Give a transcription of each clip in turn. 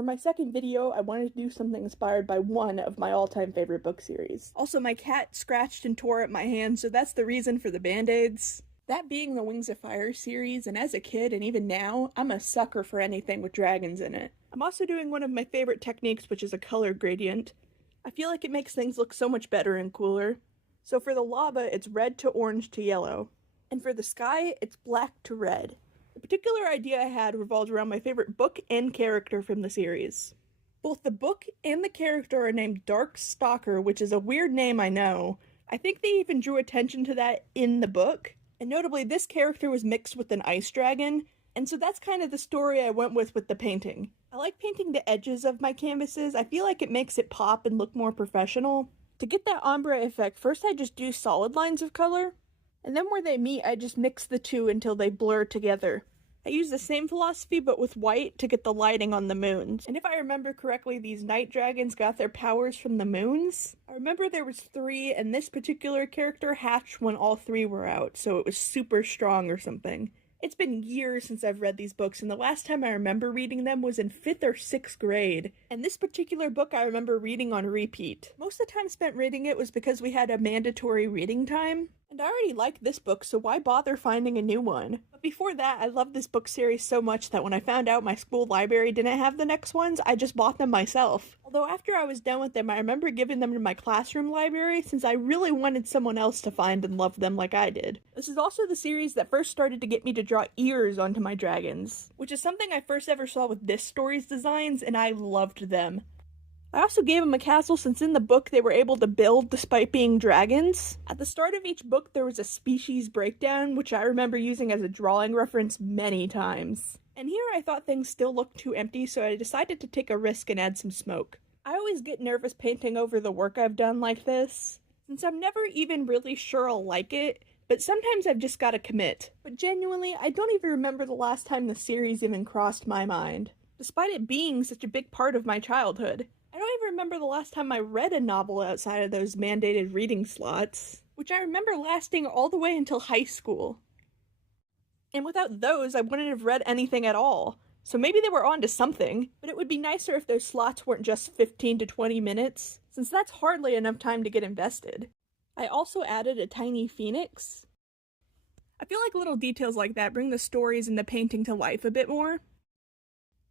For my second video, I wanted to do something inspired by one of my all-time favorite book series. Also, my cat scratched and tore at my hand, so that's the reason for the band-aids. That being the Wings of Fire series, and as a kid and even now, I'm a sucker for anything with dragons in it. I'm also doing one of my favorite techniques, which is a color gradient. I feel like it makes things look so much better and cooler. So for the lava, it's red to orange to yellow. And for the sky, it's black to red. The particular idea I had revolved around my favorite book and character from the series. Both the book and the character are named Dark Stalker, which is a weird name, I know. I think they even drew attention to that in the book. And notably, this character was mixed with an ice dragon, and so that's kind of the story I went with the painting. I like painting the edges of my canvases. I feel like it makes it pop and look more professional. To get that ombre effect, first I just do solid lines of color, and then where they meet, I just mix the two until they blur together. I use the same philosophy but with white to get the lighting on the moons. And if I remember correctly, these night dragons got their powers from the moons. I remember there was 3, and this particular character hatched when all 3 were out, so it was super strong or something. It's been years since I've read these books, and the last time I remember reading them was in 5th or 6th grade. And this particular book I remember reading on repeat. Most of the time spent reading it was because we had a mandatory reading time. And I already liked this book, so why bother finding a new one? But before that, I loved this book series so much that when I found out my school library didn't have the next ones, I just bought them myself. Although after I was done with them, I remember giving them to my classroom library since I really wanted someone else to find and love them like I did. This is also the series that first started to get me to draw ears onto my dragons, which is something I first ever saw with this story's designs, and I loved them. I also gave them a castle since in the book they were able to build despite being dragons. At the start of each book there was a species breakdown, which I remember using as a drawing reference many times. And here I thought things still looked too empty, so I decided to take a risk and add some smoke. I always get nervous painting over the work I've done like this, since I'm never even really sure I'll like it, but sometimes I've just gotta commit. But genuinely, I don't even remember the last time the series even crossed my mind, despite it being such a big part of my childhood. I don't even remember the last time I read a novel outside of those mandated reading slots, which I remember lasting all the way until high school. And without those, I wouldn't have read anything at all. So maybe they were on to something, but it would be nicer if those slots weren't just 15 to 20 minutes, since that's hardly enough time to get invested. I also added a tiny phoenix. I feel like little details like that bring the stories and the painting to life a bit more.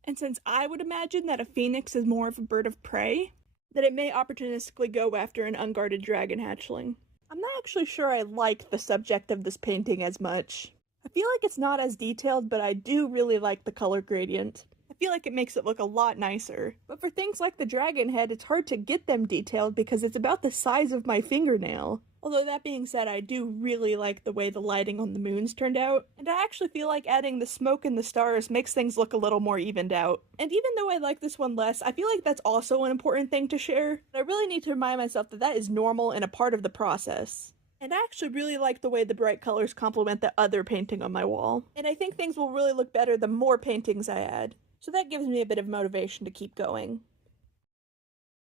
And since I would imagine that a phoenix is more of a bird of prey, that it may opportunistically go after an unguarded dragon hatchling. I'm not actually sure I like the subject of this painting as much. I feel like it's not as detailed, but I do really like the color gradient. I feel like it makes it look a lot nicer. But for things like the dragon head, it's hard to get them detailed because it's about the size of my fingernail. Although that being said, I do really like the way the lighting on the moons turned out, and I actually feel like adding the smoke and the stars makes things look a little more evened out. And even though I like this one less, I feel like that's also an important thing to share. I really need to remind myself that that is normal and a part of the process. And I actually really like the way the bright colors complement the other painting on my wall. And I think things will really look better the more paintings I add. So that gives me a bit of motivation to keep going.